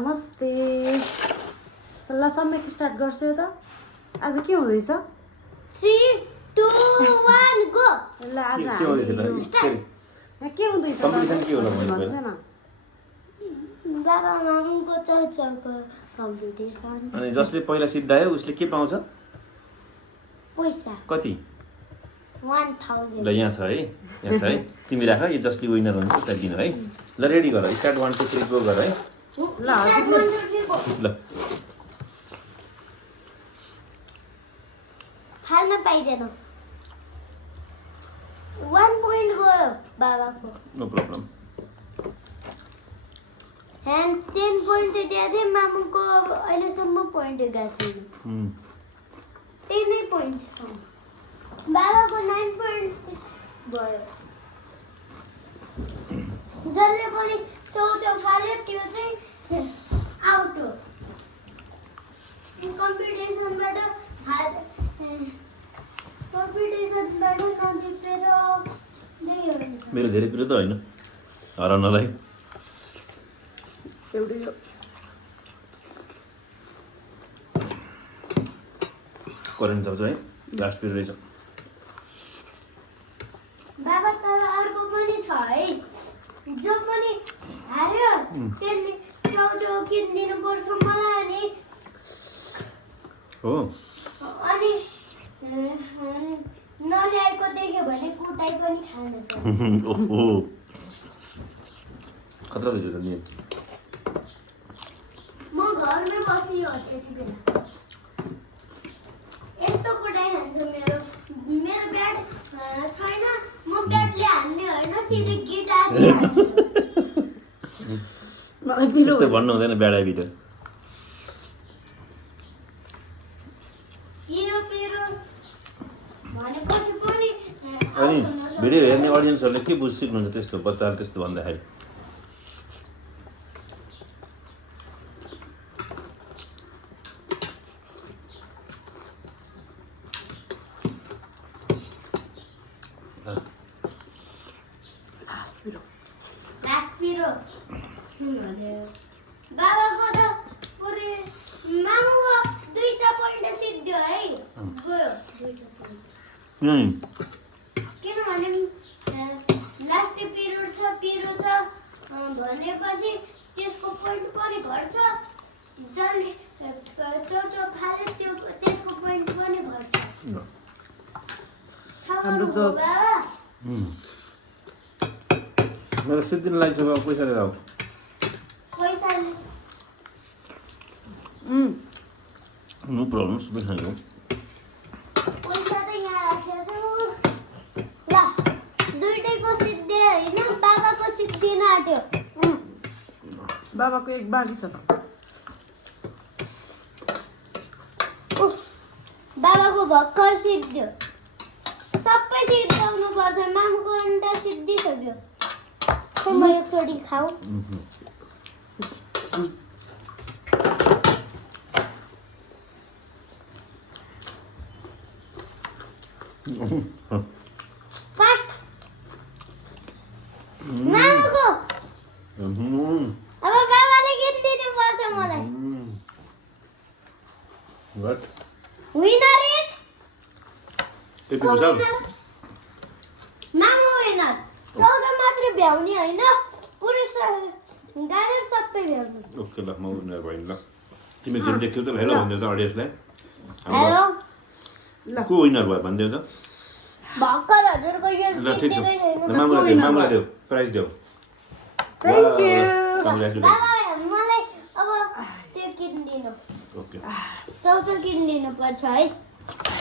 नमस्ते ल सम्यक स्टार्ट गर्छु त आज के हुँदैछ 3 2 1 गो ल आज के हुँदैछ त के हुँदैछ कम्पिटिसन के होला मैले भन्छ न बाबा मामुको चौचौको कम्पिटिसन अनि जसले पहिला सिद्धायो उसले के पाउँछ पैसा कति 1000 ल यहाँ छ है तिमी राख यो जसले विनर हुन्छ उसलाई दिनु है ल रेडी गर स्टार्ट 1 2 3 गो गर है ल हजुर ल खान पाइदैन 1 पोइन्ट गयो बाबाको नो प्रब्लम एन्ड 10 पोइन्ट दिएको थिएँ मामुको अहिलेसम्म पोइन्ट गएको छैन 10 पोइन्ट छ बाबाको 9 पोइन्ट भयो जसले पनि चौचौ फाल्यो त्यो चाहिँ आउट हो कम्पिटिसनबाट नजिकेर नै हुन्छ मेरो धेरै कुरो त होइन हराउनलाई एउटै करेन्ट सक्छ है लास्ट पिरियड रहेछ बाबा तर अर्को पनि छ है जो पनि हार्यो त्यसले चौचौ किनिदिनु पर्छ मलाई हो अनि नल्याएको देख्यो भने कुटाइ पनि खान सक्छ ओहो खतरा रहेछ त नि म घरमै बसियो त्यति बेला यस्तो कुटाइ खान्छ मेरो ब्याट छैन म ब्याटले हान्ने होइन सिधै गिटारले हान्छु मलाई पिरो त्यस्तो भन्नु हुँदैन ब्याडा भिडियो पिरो भनेपछि पनि अनि भिडियो हेर्ने अडियन्सहरूले के बुझ सिक्नुहुन्छ त्यस्तो बच्चाहरू त्यस्तो भन्दाखेरि पिरो बाबाको त पुरै मामुको 2टा पोइन्ट सिद्धियो है गयो 2टा पोइन्ट किनभने लास्ट पिरियड छ पिरो छ भनेपछि त्यसको पोइन्ट पनि घट्छ जसले चौचौ फाल्यो त्यसको पोइन्ट पनि घट्छ हाम्रो जज बाबा मेरो सिद्धिन लाग्छ बाबु पैसा लिएर आऊ पैसा नो प्रब्लम सबै खाने हो पैसा त यहाँ राखेको छु ल दुईटैको सिद्धि होइन बाबाको सिद्धि नाट्यो बाबाको एक बाँकी छ त बाबाको भर्खर सिद्धियो सबै सिद्धाउनु पर्छ मामुको अन्डा सिद्धिसक्यो खै म एकचोटि खाऊ फास्ट मामुको अब बाबाले किनिदिनु पर्छ मलाई What? Winner is Happy Rizal? मामु विनर 14 मात्र भ्याउने होइन पुरुष गाडी सबै भ्याउने ओके ल म विनर भएँ ल तिमी गेम देख्यौ त हेलो भनिदेऊ त अडियन्सलाई हेलो को विनर भयो भनिदेऊ त भर्खर हजुरको यो ल ठिक छ जित्दै ल छैन मामुलाई देऊ प्राइज देऊ थ्याङ्क यू कङ्ग्रेचुलेसन बाबा मलाई अब त्यो किनिदिनु ओके चौचौ किनिदिनु पर्छ है